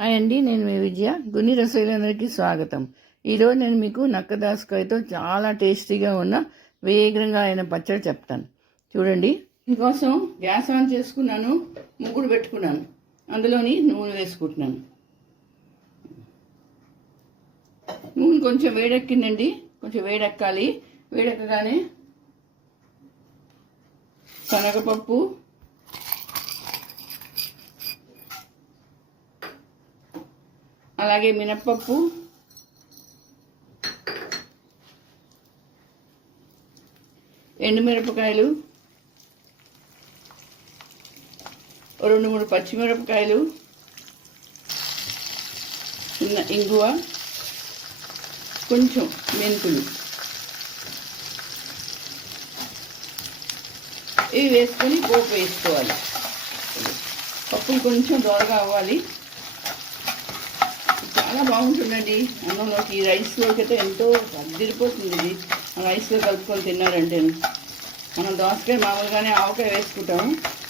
Hi అండి, నేను మీ విజయ. గున్ని రసోయిలందరికీ స్వాగతం. ఈరోజు నేను మీకు నక్క దోసకాయతో చాలా టేస్టీగా ఉన్న వేగంగా అయిన పచ్చడి చెప్తాను. చూడండి. దీనికోసం గ్యాస్ ఆన్ చేసుకున్నాను, ముగ్గుడు పెట్టుకున్నాను. అందులోని నూనె వేసుకుంటున్నాను. నూనె కొంచెం వేడెక్కిందండి, కొంచెం వేడెక్కాలి. వేడెక్కగానే శనగపప్పు, అలాగే మినప్పప్పు, ఎండుమిరపకాయలు, 2-3 పచ్చిమిరపకాయలు, చిన్న ఇంగువ, కొంచెం మెంతులు ఇవి వేసుకొని పోపు వేసుకోవాలి. పప్పులు కొంచెం దోరగా అవ్వాలి. చాలా బాగుంటుందండి. అన్నంలోకి, రైస్లోకి అయితే ఎంతో అదిరిపోతుంది. ఇది రైస్లో కలుపుకొని తిన్నారంటే. మనం దోసకాయ మామూలుగానే ఆవకాయ వేసుకుంటాము,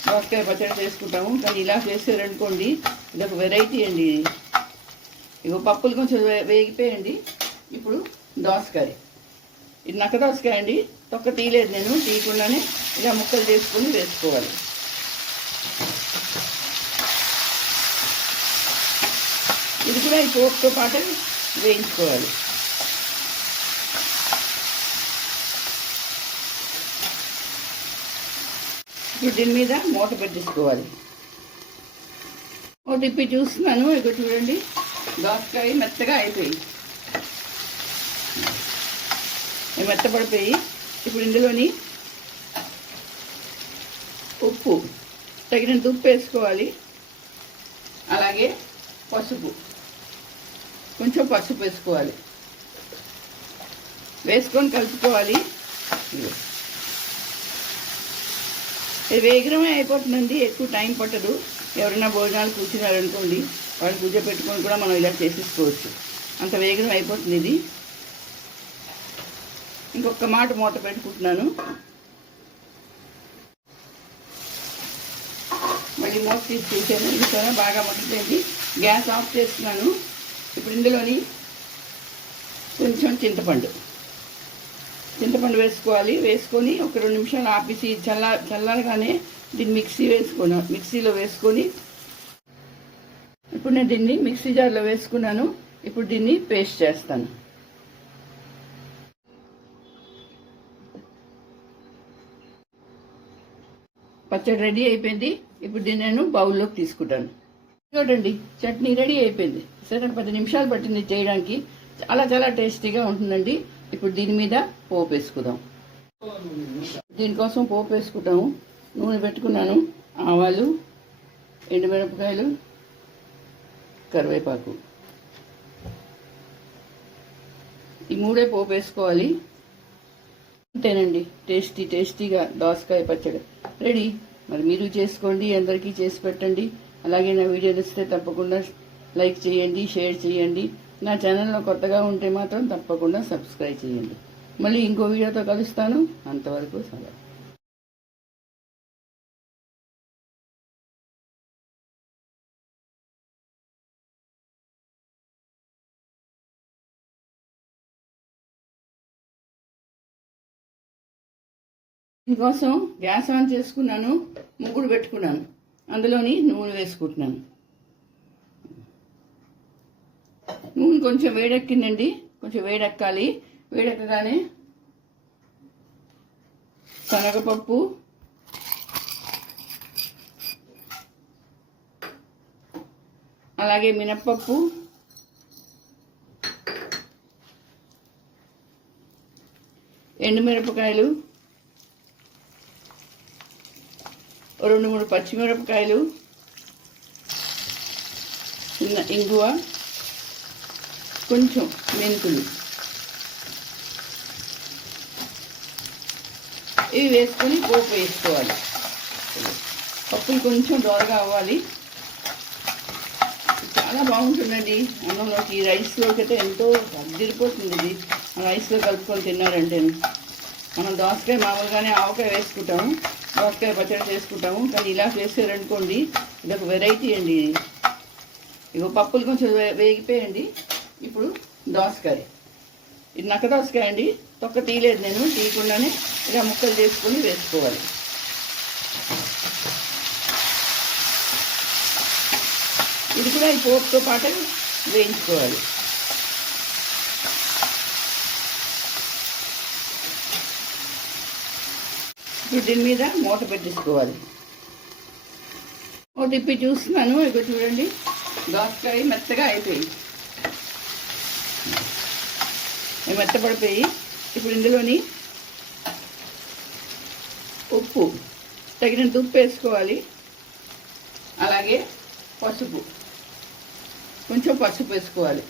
దోసకాయ పచ్చడి చేసుకుంటాము. కానీ ఇలా చేసారనుకోండి, ఇది ఒక వెరైటీ అండి. ఇగో పప్పులు కొంచెం వేగిపోయండి. ఇప్పుడు దోసకాయ, ఇది నక్క దోసకాయ అండి. తొక్క తీయలేదు నేను, తీయకుండానే ఇలా ముక్కలు చేసుకొని వేసుకోవాలి. ఇది కూడా ఈ పోపుతో పాటు వేయించుకోవాలి. ఇప్పుడు దీని మీద మూత పెట్టేసుకోవాలి. మూత తిప్పి చూస్తున్నాను. ఇక్కడ చూడండి, దోసకాయ మెత్తగా అయిపోయి మెత్తపడిపోయి. ఇప్పుడు ఇందులోని ఉప్పు, తగినంత ఉప్పు వేసుకోవాలి. అలాగే పసుపు, కొంచెం పసుపు వేసుకోవాలి. వేసుకొని కలుపుకోవాలి. ఇది వేగమే అయిపోతుందండి, ఎక్కువ టైం పట్టదు. ఎవరైనా భోజనాలు కూర్చున్నారనుకోండి, వాళ్ళు పూజ పెట్టుకొని కూడా మనం ఇలా చేసేసుకోవచ్చు. అంత వేగం అయిపోతుంది ఇది. ఇంకొక మాట మూత పెట్టుకుంటున్నాను. మళ్ళీ మూత తీసి చూసాను, ఇంకా బాగా మగ్గిపోయింది. గ్యాస్ ఆఫ్ చేస్తున్నాను. ఇప్పుడు ఇందులోని కొంచెం చింతపండు వేసుకోవాలి. వేసుకొని ఒక 2 నిమిషాలు ఆపేసి చల్లారగానే దీన్ని మిక్సీలో వేసుకొని, ఇప్పుడు నేను దీన్ని మిక్సీ జార్లో వేసుకున్నాను. ఇప్పుడు దీన్ని పేస్ట్ చేస్తాను. పచ్చడి రెడీ అయిపోయింది. ఇప్పుడు దీన్ని నేను బౌల్లోకి తీసుకుంటాను. చూడండి, చట్నీ రెడీ అయిపోయింది. సరే, 10 నిమిషాలు పట్టింది చేయడానికి. చాలా చాలా టేస్టీగా ఉంటుందండి. ఇప్పుడు దీని మీద పోపు వేసుకుందాం. దీనికోసం పోపు వేసుకుంటాము. నూనె పెట్టుకున్నాను. ఆవాలు, ఎండుమిరపకాయలు, కరివేపాకు, ఈ 3 పోపు వేసుకోవాలి. అంతేనండి, టేస్టీగా దోసకాయ పచ్చడి రెడీ. మరి మీరు చేసుకోండి, అందరికీ చేసి పెట్టండి. అలాగే నా వీడియో నచ్చితే తప్పకుండా లైక్ చేయండి, షేర్ చేయండి. నా ఛానల్లో కొత్తగా ఉంటే మాత్రం తప్పకుండా సబ్స్క్రైబ్ చేయండి. మళ్ళీ ఇంకో వీడియోతో కలుస్తాను. అంతవరకు సెలవు. దీనికోసం గ్యాస్ ఆన్ చేసుకున్నాను, ముగ్గుడు పెట్టుకున్నాను. అందులోని నూనె వేసుకుంటున్నాను. నూనె కొంచెం వేడెక్కిందండి, కొంచెం వేడెక్కాలి. వేడెక్కగానే శనగపప్పు, అలాగే మినప్పప్పు, ఎండుమిరపకాయలు, 2-3 పచ్చిమిరపకాయలు, చిన్న ఇంగువ, కొంచెం మెంతులు ఇవి వేసుకొని పోపు వేసుకోవాలి. పప్పులు కొంచెం దోరగా అవ్వాలి. చాలా బాగుంటుందండి. అన్నంలోకి, రైస్లోకి అయితే ఎంతో అదిరిపోతుంది. ఇది రైస్లో కలుపుకొని తిన్నారంటే. మనం దోసకాయ మామూలుగానే ఆవకాయ వేసుకుంటాము, దోసకాయ పచ్చడి చేసుకుంటాము. కానీ ఇలా చేసారనుకోండి, ఇది ఒక వెరైటీ అండి. ఇగో పప్పులు కొంచెం వేగిపోయండి. ఇప్పుడు దోసకాయ, ఇది నక్క దోసకాయ అండి, తొక్క తీయలేదు నేను, తీయకుండానే ఇలా ముక్కలు చేసుకొని వేసుకోవాలి. ఇది కూడా ఈ పోపుతో పాటు వేయించుకోవాలి. ఇప్పుడు దీని మీద మూత పెట్టేసుకోవాలి. మూత తిప్పి చూస్తున్నాను, ఇక చూడండి దోసకాయ మెత్తగా అయిపోయి మెత్తపడిపోయి. ఇప్పుడు ఇందులోని ఉప్పు, తగినంత ఉప్పు వేసుకోవాలి. అలాగే పసుపు, కొంచెం పసుపు వేసుకోవాలి.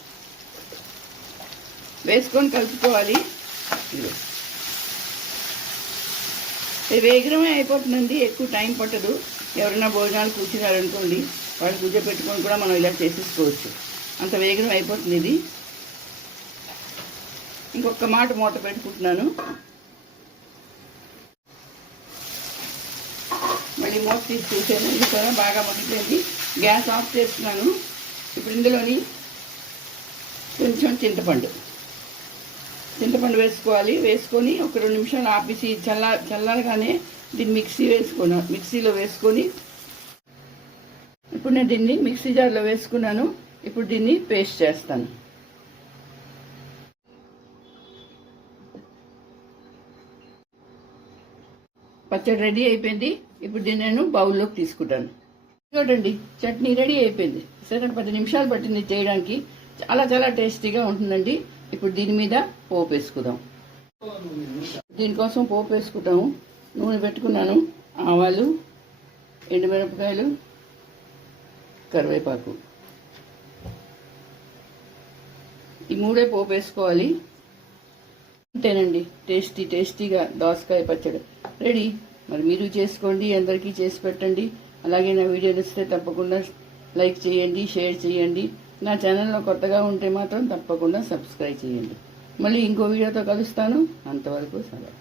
వేసుకొని కలుపుకోవాలి. ఇది వేగరమే అయిపోతుందండి, ఎక్కువ టైం పట్టదు. ఎవరైనా భోజనాలు కూర్చున్నారనుకోండి, వాళ్ళు కూర్చోపెట్టుకొని కూడా మనం ఇలా చేసేసుకోవచ్చు, అంత వేగరం అయిపోతుంది ఇది. ఇంకొక మాట మూత పెట్టుకుంటున్నాను. మళ్ళీ మూత తీసి చూసాను, ఇది కూడా బాగా మగ్గిపోయింది. గ్యాస్ ఆఫ్ చేస్తున్నాను. ఇప్పుడు ఇందులోని కొంచెం చింతపండు వేసుకోవాలి. వేసుకొని ఒక 2 నిమిషాలు ఆపేసి చల్లారగానే దీన్ని మిక్సీలో వేసుకొని, ఇప్పుడు నేను దీన్ని మిక్సీ జార్లో వేసుకున్నాను. ఇప్పుడు దీన్ని పేస్ట్ చేస్తాను. పచ్చడి రెడీ అయిపోయింది. ఇప్పుడు దీన్ని నేను బౌల్లోకి తీసుకుంటాను. చూడండి, చట్నీ రెడీ అయిపోయింది. సరే, 10 నిమిషాలు పట్టింది చేయడానికి. చాలా చాలా టేస్టీగా ఉంటుందండి. ఇప్పుడు దీని మీద పోపు వేసుకుందాం. దీనికోసం పోపు వేసుకుంటాము. నూనె పెట్టుకున్నాను. ఆవాలు, ఎండుమిరపకాయలు, కరివేపాకు, ఈ 3 పోపు వేసుకోవాలి. అంతేనండి, టేస్టీగా దోసకాయ పచ్చడి రెడీ. మరి మీరు చేసుకోండి, అందరికీ చేసి పెట్టండి. అలాగే నా వీడియో నచ్చితే తప్పకుండా లైక్ చేయండి, షేర్ చేయండి. నా ఛానల్లో కొత్తగా ఉంటే మాత్రం తప్పకుండా సబ్స్క్రైబ్ చేయండి. మళ్ళీ ఇంకో వీడియోతో కలుస్తాను. అంతవరకు సెలవు.